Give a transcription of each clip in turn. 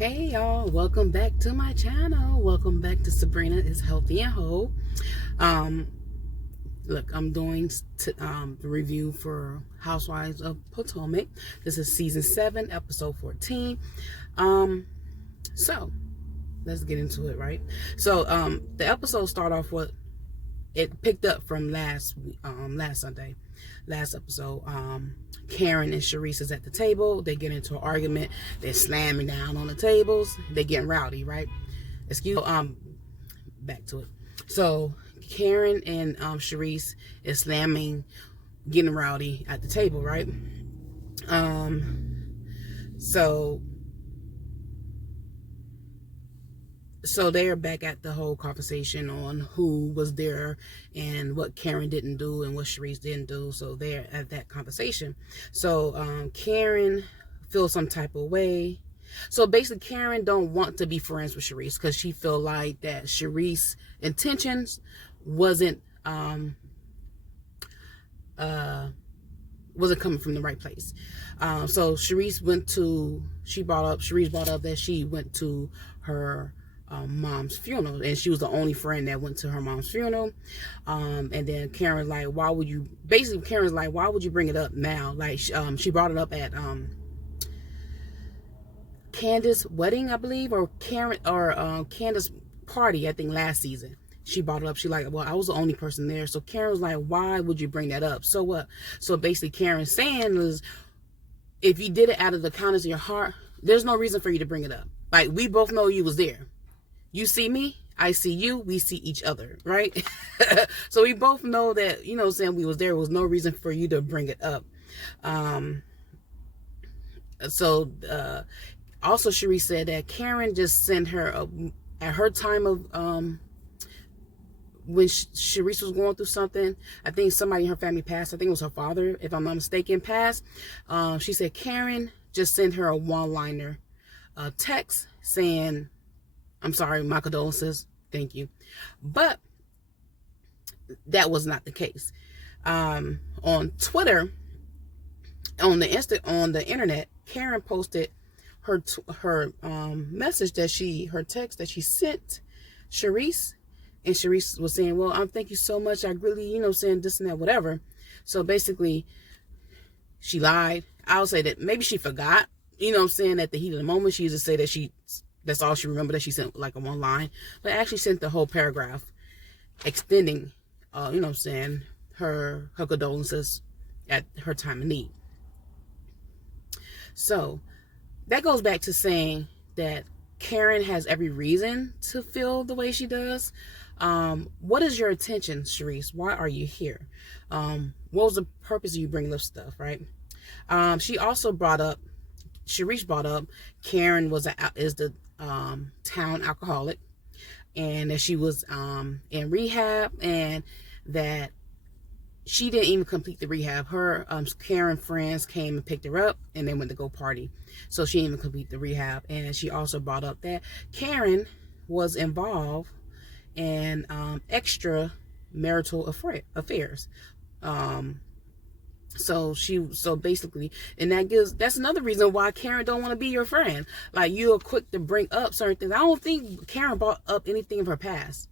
Hey y'all, welcome back to my channel. Welcome back to Sabrina is Healthy and Whole. Um, Look, I'm doing the review for Housewives of Potomac. This is season 7, episode 14. So let's get into it, right? So the episode start off with it picked up from last Sunday, last episode. Karen and Charisse is at the table. They get into an argument. They're slamming down on the tables. They're getting rowdy, right? Back to it. So Karen and Charisse is slamming, getting rowdy at the table, right? So they're back at the whole conversation on who was there and what Karen didn't do and what Charisse didn't do. So they're at that conversation. So Karen feels some type of way. So basically Karen don't want to be friends with Charisse because she feel like that Charisse intentions wasn't coming from the right place. So Charisse brought up that she went to her mom's funeral, and she was the only friend that went to her mom's funeral. And then Karen's like, why would you bring it up now? Like, she brought it up at Candace's wedding, I believe, or Candace's party, I think last season. She brought it up. She like, well, I was the only person there. So Karen was like, why would you bring that up? So what? So basically Karen's saying is, if you did it out of the kindness of your heart, there's no reason for you to bring it up. Like, we both know you was there. You see me, I see you, we see each other, right? So we both know that, saying we was there was no reason for you to bring it up. Also Cherie said that Karen just sent her at her time of when Charisse was going through something. I think somebody in her family passed. I think it was her father, if I'm not mistaken, passed. She said Karen just sent her a one-liner text saying, I'm sorry, my condolences, thank you. But that was not the case. On Twitter, on the internet, Karen posted her message her text that she sent Charisse, and Charisse was saying, well, thank you so much. I really, saying this and that, whatever. So basically, she lied. I'll say that maybe she forgot, saying at the heat of the moment. She used to say that that's all she remembered, that she sent like a one line, but actually sent the whole paragraph extending, her condolences at her time of need. So that goes back to saying that Karen has every reason to feel the way she does. What is your intention, Charisse? Why are you here? What was the purpose of you bringing up stuff, right? Charisse brought up Karen is the town alcoholic, and that she was in rehab, and that she didn't even complete the rehab. Her Karen friends came and picked her up, and they went to go party. So she didn't even complete the rehab. And she also brought up that Karen was involved in extra marital affairs. So basically, and that's another reason why Karen don't want to be your friend. Like, you're quick to bring up certain things. I don't think Karen brought up anything of her past.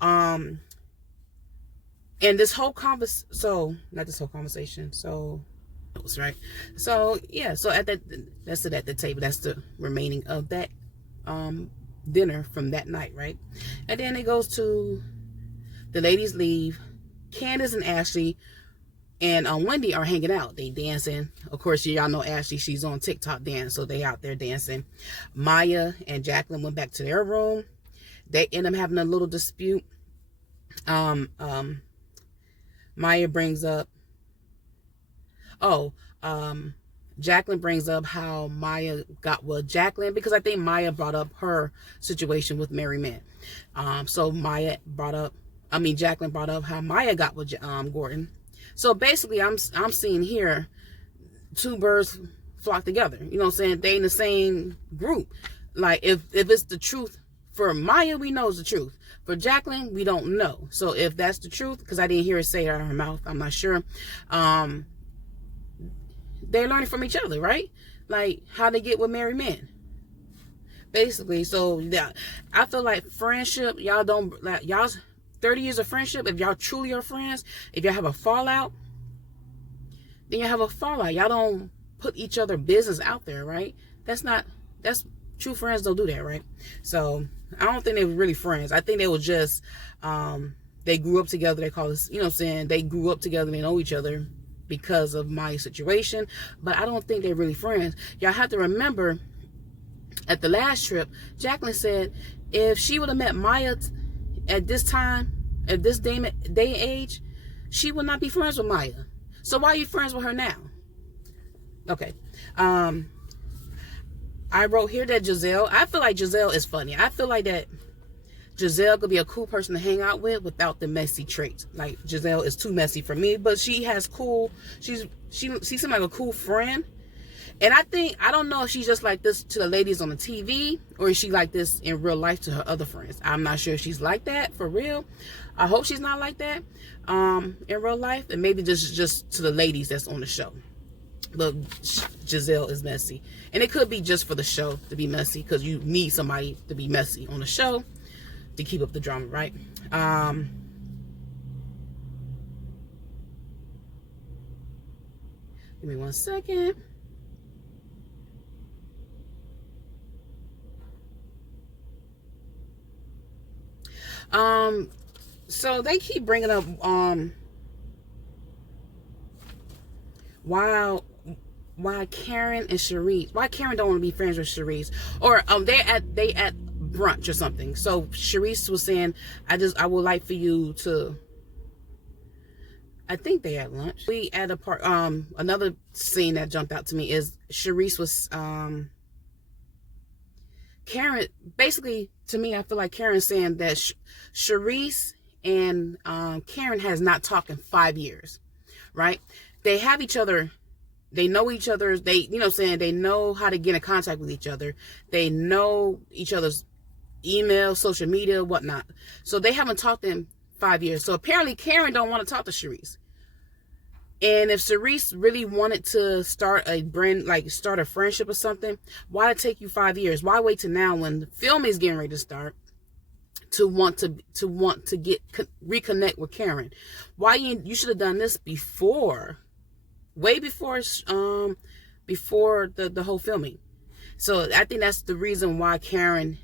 And this whole conversation, so it was right. So yeah, so that's it at the table. That's the remaining of that dinner from that night, right? And then it goes to the ladies leave. Candace and Ashley and Wendy are hanging out. They dancing. Of course, y'all know Ashley. She's on TikTok dance, so they out there dancing. Maya and Jacqueline went back to their room. They end up having a little dispute. Maya brings up, Jacqueline brings up how Maya got with Jacqueline, because I think Maya brought up her situation with Mary Mann. So Jacqueline brought up how Maya got with Gordon. So basically, I'm seeing here two birds flock together. You know what I'm saying? They in the same group. Like, if it's the truth for Maya, we know it's the truth. For Jacqueline, we don't know. So if that's the truth, because I didn't hear it say it out of her mouth, I'm not sure. They're learning from each other, right? Like, how they get with Mary Mann. Basically, so yeah, I feel like friendship, y'all don't, like, y'all's 30 years of friendship, if y'all truly are friends, if y'all have a fallout, then you have a fallout. Y'all don't put each other business out there, right? That's true friends don't do that, right? So I don't think they were really friends. I think they were just, they grew up together. They call this, you know what I'm saying? They grew up together. They know each other because of my situation, but I don't think they're really friends. Y'all have to remember, at the last trip, Jacqueline said if she would have met Maya at this time, at this day and age, she would not be friends with Maya. So why are you friends with her now? Okay. I wrote here that Giselle, I feel like Giselle is funny. I feel like that Giselle could be a cool person to hang out with without the messy traits. Like, Giselle is too messy for me, but she has cool, she seems like a cool friend. And I don't know if she's just like this to the ladies on the TV, or is she like this in real life to her other friends. I'm not sure if she's like that for real. I hope she's not like that in real life, and maybe just to the ladies that's on the show. But Giselle is messy, and it could be just for the show to be messy, because you need somebody to be messy on the show to keep up the drama, right? Give me 1 second. So they keep bringing up why Karen and Sharice, why Karen don't want to be friends with Sharice, or they at brunch or something. So Sharice was saying, I would like for you to, I think they had lunch. We at a part, another scene that jumped out to me is Sharice was Karen, basically, to me, I feel like Karen's saying that Sharice and Karen has not talked in 5 years, right? They have each other. They know each other. They, you know what I'm saying? They know how to get in contact with each other. They know each other's email, social media, whatnot. So they haven't talked in 5 years. So apparently Karen don't want to talk to Sharice. And if Sharice really wanted to start a brand, like start a friendship or something, why did it take you 5 years? Why wait till now when the film is getting ready to start to want to reconnect with Karen? Why you should have done this before, way before before the whole filming. So I think that's the reason why Karen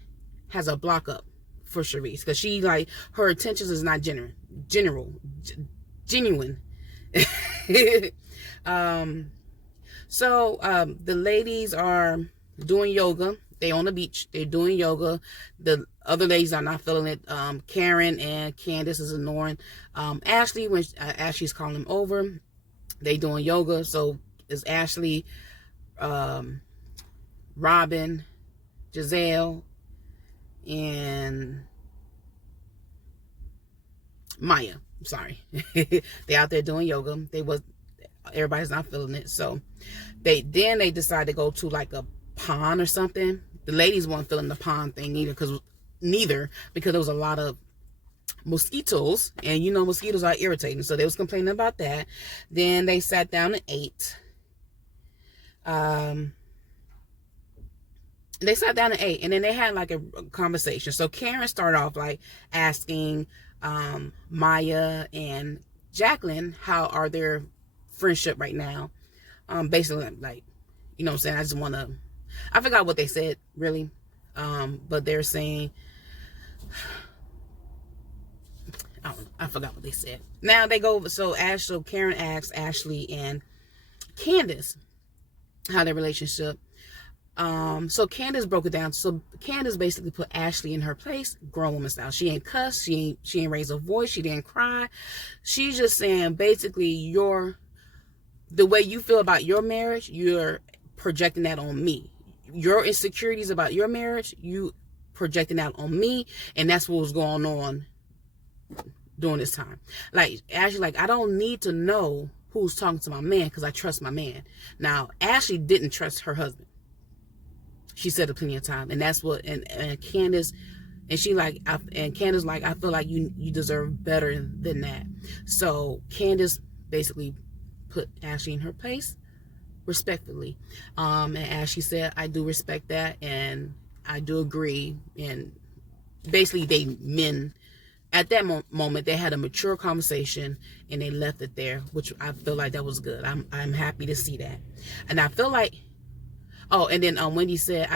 has a block up for Sharice, because she, like, her intentions is not genuine. So the ladies are doing yoga. They on the beach. They're doing yoga. The other ladies are not feeling it. Karen and Candace is ignoring Ashley when Ashley's calling them over. They doing yoga. So it's Ashley, Robin, Giselle, and Maya. I'm sorry. They out there doing yoga. Everybody's not feeling it. So they decide to go to like a pond or something. The ladies weren't feeling the pond thing because there was a lot of mosquitoes, and you know mosquitoes are irritating, so they was complaining about that. Then they sat down and ate. They sat down and ate, and then they had like a conversation. So Karen started off like asking Maya and Jacqueline how are their friendship right now. Basically, like, you know what I'm saying, I forgot what they said really, but they're saying, I forgot what they said. Now they go, so Karen asks Ashley and Candace how their relationship. So Candace broke it down. So Candace basically put Ashley in her place, grown woman style. She ain't cuss, she ain't raise her voice, she didn't cry. She's just saying basically the way you feel about your marriage, you're projecting that on me. Your insecurities about your marriage, you projecting that on me, and that's what was going on during this time. Like, Ashley, like, I don't need to know who's talking to my man because I trust my man. Now, Ashley didn't trust her husband. She said it plenty of time, and that's what, and Candace, and she like, and Candace like, I feel like you deserve better than that. So Candace basically put Ashley in her place respectfully, and Ashley said, I do respect that, and I do agree. And basically at that moment, they had a mature conversation and they left it there, which I feel like that was good. I'm happy to see that. And I feel like, oh, and then Wendy said,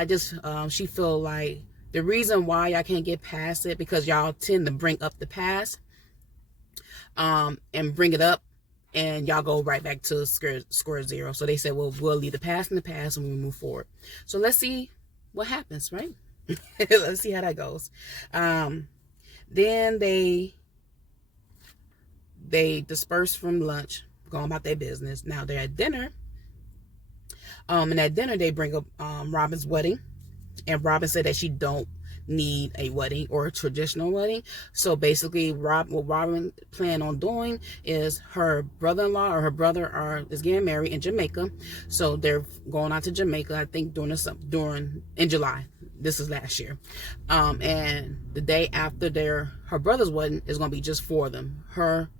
she feel like the reason why y'all can't get past it because y'all tend to bring up the past, and bring it up, and y'all go right back to square zero. So they said, well, we'll leave the past in the past and we move forward. So let's see what happens, right? Let's see how that goes. Then they disperse from lunch, going about their business. Now they're at dinner. And at dinner they bring up Robin's wedding, and Robin said that she don't need a wedding or a traditional wedding. So basically, what Robin planned on doing is her brother-in-law or her brother is getting married in Jamaica. So they're going out to Jamaica, I think in July. This is last year. And the day after her brother's wedding is going to be just for them. Her,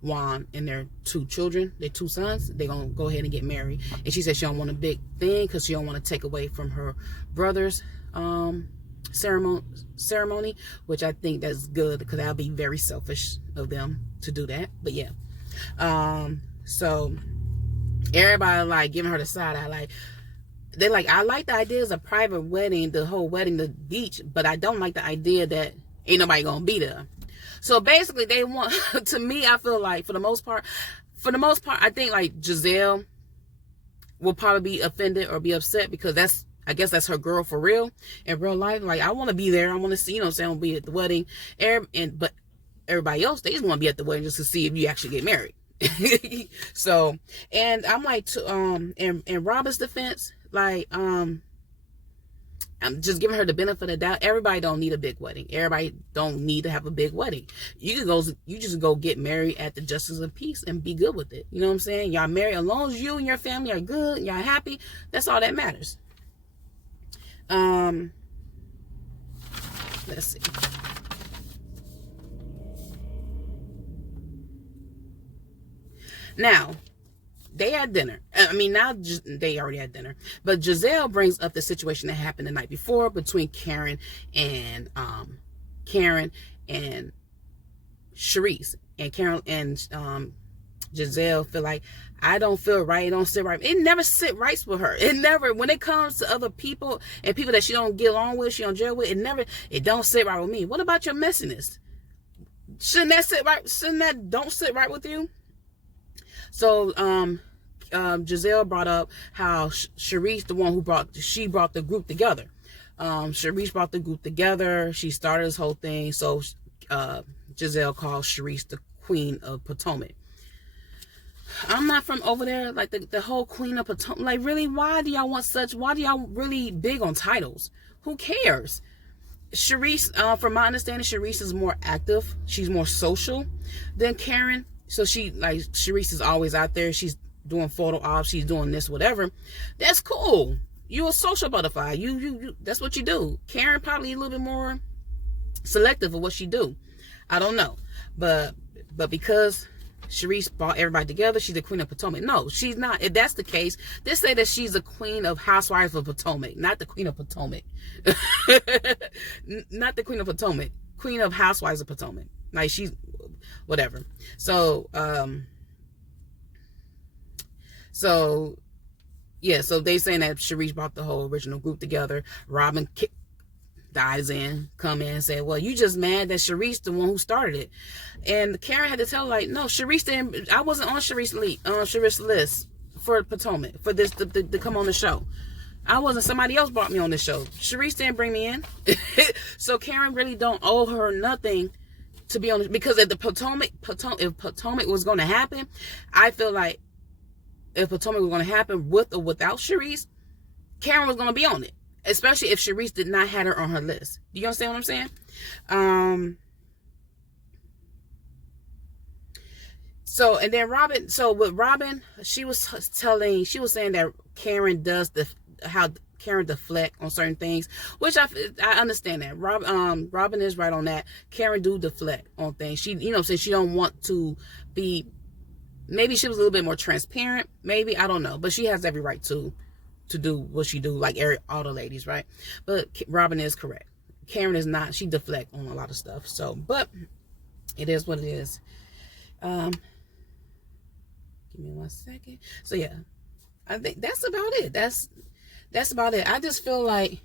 Juan, and their 2 children, their 2 sons, they're going to go ahead and get married. And she said she don't want a big thing because she don't want to take away from her brother's ceremony, which I think that's good because that'll be very selfish of them to do that. But yeah. So everybody like giving her the side eye, like, they're like, I like the idea of a private wedding, the whole wedding, the beach, but I don't like the idea that ain't nobody gonna be there. So basically they want, to me, I feel like for the most part, I think like Giselle will probably be offended or be upset because I guess that's her girl for real in real life. Like, I want to be there. I want to see, I want to be at the wedding. But everybody else, they just want to be at the wedding just to see if you actually get married. So, and I'm like, in Robin's defense, like, I'm just giving her the benefit of the doubt. Everybody don't need a big wedding. Everybody don't need to have a big wedding. You just go get married at the Justice of Peace and be good with it. You know what I'm saying? Y'all married, as long as you and your family are good, y'all happy, that's all that matters. Let's see. Now, they had dinner. They already had dinner. But Giselle brings up the situation that happened the night before between Karen and Sharice. And Karen and Giselle feel like, I don't feel right. It don't sit right. It never sit right with her. It never, when it comes to other people and people that she don't get along with, she don't gel with, it don't sit right with me. What about your messiness? Shouldn't that sit right? Don't sit right with you? So, Giselle brought up how Sharice, the one she brought the group together. Sharice brought the group together. She started this whole thing. So, Giselle called Sharice the Queen of Potomac. I'm not from over there, like the whole Queen of Potomac. Like, really, why do y'all really big on titles? Who cares? Sharice, from my understanding, Sharice is more active. She's more social than Karen. So Sharice is always out there. She's doing photo ops. She's doing this, whatever. That's cool. You're a social butterfly. You that's what you do. Karen probably a little bit more selective of what she do. I don't know. But because Sharice brought everybody together, she's the Queen of Potomac. No, she's not. If that's the case, they say that she's the Queen of Housewives of Potomac, not the Queen of Potomac. Not the Queen of Potomac. Queen of Housewives of Potomac. Like, she's whatever. So yeah, so they saying that Sharice brought the whole original group together. Robin come in and say, well, you just mad that Sharice the one who started it. And Karen had to tell her, like, no, Sharice didn't. I wasn't on Sharice's list for Potomac for this to come on the show. I wasn't. Somebody else brought me on the show. Sharice didn't bring me in. So Karen really don't owe her nothing to be on, because if Potomac was going to happen, I feel like if Potomac was going to happen with or without Sharice, Karen was going to be on it. Especially if Sharice did not have her on her list. Do you understand what I'm saying? So, and then with Robin, she was saying that Karen does how Karen deflect on certain things, which I understand that. Robin is right on that. Karen do deflect on things. She, since she don't want to be, maybe she was a little bit more transparent. Maybe, I don't know, but she has every right to to do what she do, like all the ladies, right? But Robin is correct. Karen is not. She deflect on a lot of stuff. So, but it is what it is. Give me 1 second. So yeah, I think that's about it. That's about it. I just feel like,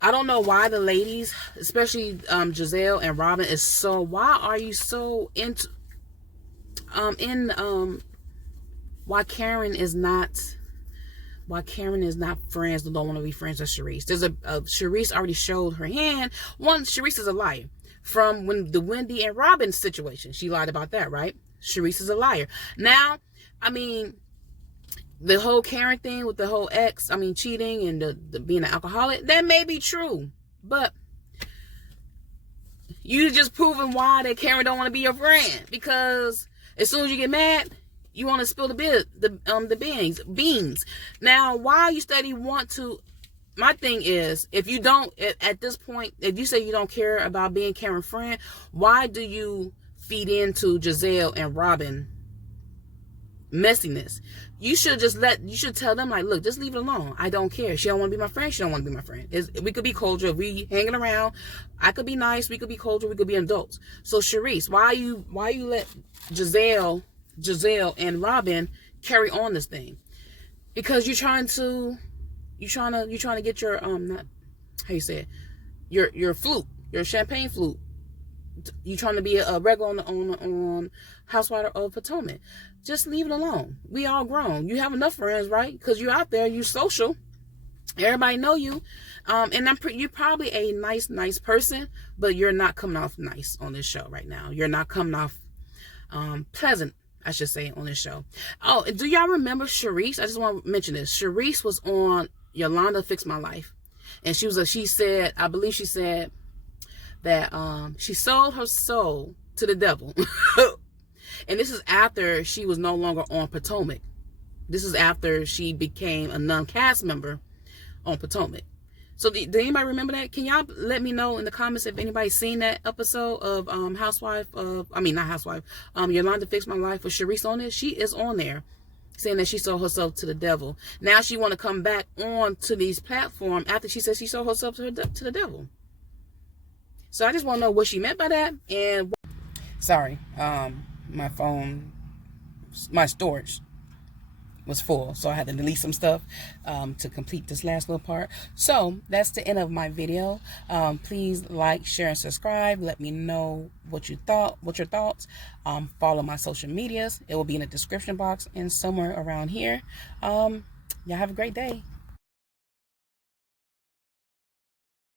I don't know why the ladies, especially Giselle and Robin, is so. Why are you so into why Karen is not friends, don't want to be friends with Charisse. There's Charisse already showed her hand. One, Charisse is a liar. From when the Wendy and Robin situation, she lied about that, right? Charisse is a liar. Now, I mean, the whole Karen thing with the whole ex, I mean, cheating and the being an alcoholic, that may be true, but you just proving why that Karen don't want to be your friend, because as soon as you get mad, you want to spill the beans. Now, why you steady want to? My thing is, if you don't, at this point, if you say you don't care about being Karen's friend, why do you feed into Giselle and Robin messiness? You should tell them, like, look, just leave it alone. I don't care. She don't want to be my friend. She don't want to be my friend. We could be cordial. If we hanging around, I could be nice. We could be cordial. We could be adults. So Charisse, why you let Giselle and Robin carry on this thing? Because you're trying to get your not, how you say it, your flute, your champagne flute. You trying to be a regular on Housewives of Potomac. Just leave it alone. We all grown. You have enough friends, right? Because you're out there, you social. Everybody know you. And you're probably a nice person, but you're not coming off nice on this show right now. You're not coming off pleasant, I should say, on this show. Oh, do y'all remember Charisse? I just want to mention this. Charisse was on Yolanda Fix My Life. And I believe she said that she sold her soul to the devil. And this is after she was no longer on Potomac. This is after she became a non-cast member on Potomac. So do anybody remember that? Can y'all let me know in the comments if anybody's seen that episode of Yolanda Fix My Life with Charisse on it? She is on there saying that she sold herself to the devil. Now she want to come back on to these platforms after she said she sold herself to the devil. So I just want to know what she meant by that. And sorry, my phone, my storage was full, so I had to delete some stuff to complete this last little part. So that's the end of my video. Please like, share, and subscribe. Let me know what your thoughts. Follow my social medias. It will be in the description box and somewhere around here. Y'all have a great day.